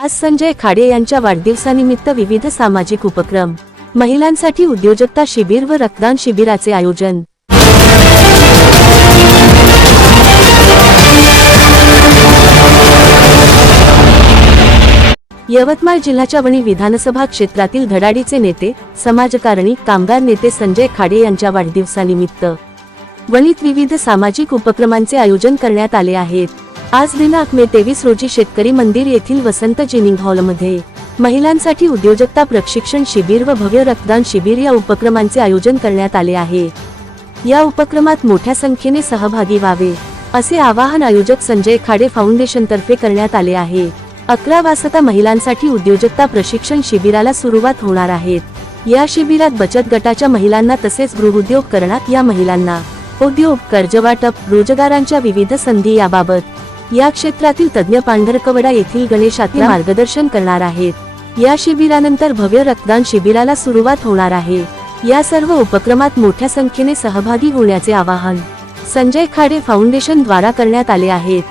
आज संजय खाडे यांच्या वाढदिवसानिमित्त विविध सामाजिक उपक्रम महिलांसाठी उद्योजकता शिबिर व रक्तदान शिबिराचे आयोजन. यवतमाळ जिल्ह्याच्या वणी विधानसभा क्षेत्रातील धडाडीचे नेते समाजकारणी कामगार नेते संजय खाडे यांच्या वाढदिवसानिमित्त. वणीत विविध सामाजिक उपक्रमांचे आयोजन करण्यात आले आहेत. आज दिनांक मे तेवीस रोजी शेतकरी मंदिर येथील वसंत जिनिंग हॉलमध्ये. महिलांसाठी उद्योजकता प्रशिक्षण शिबिर व भव्य रक्तदान शिबिर या उपक्रमांचे आयोजन करण्यात आले आहे. या उपक्रमात मोठ्या संख्येने सहभागी व्हावे असे आवाहन आयोजक संजय खाडे फाउंडेशन तर्फे करण्यात आले आहे. अकरा वाजता महिलांसाठी उद्योजकता प्रशिक्षण शिबिराला सुरुवात होणार आहेत या शिबिरात बचत गटाच्या महिलांना तसेच गृहउद्योग करणार या महिलांना उद्योग कर्जवाटप रोजगारांच्या विविध संधी याबाबत या क्षेत्रातील तज्ज्ञ पांढरकवडा येथील गणेशातील मार्गदर्शन करणार आहेत. या शिबिरानंतर भव्य रक्तदान शिबिराला सुरुवात होणार आहे. या सर्व उपक्रमात मोठ्या संख्येने सहभागी होण्याचे आवाहन संजय खाडे फाउंडेशन द्वारा करण्यात आले आहेत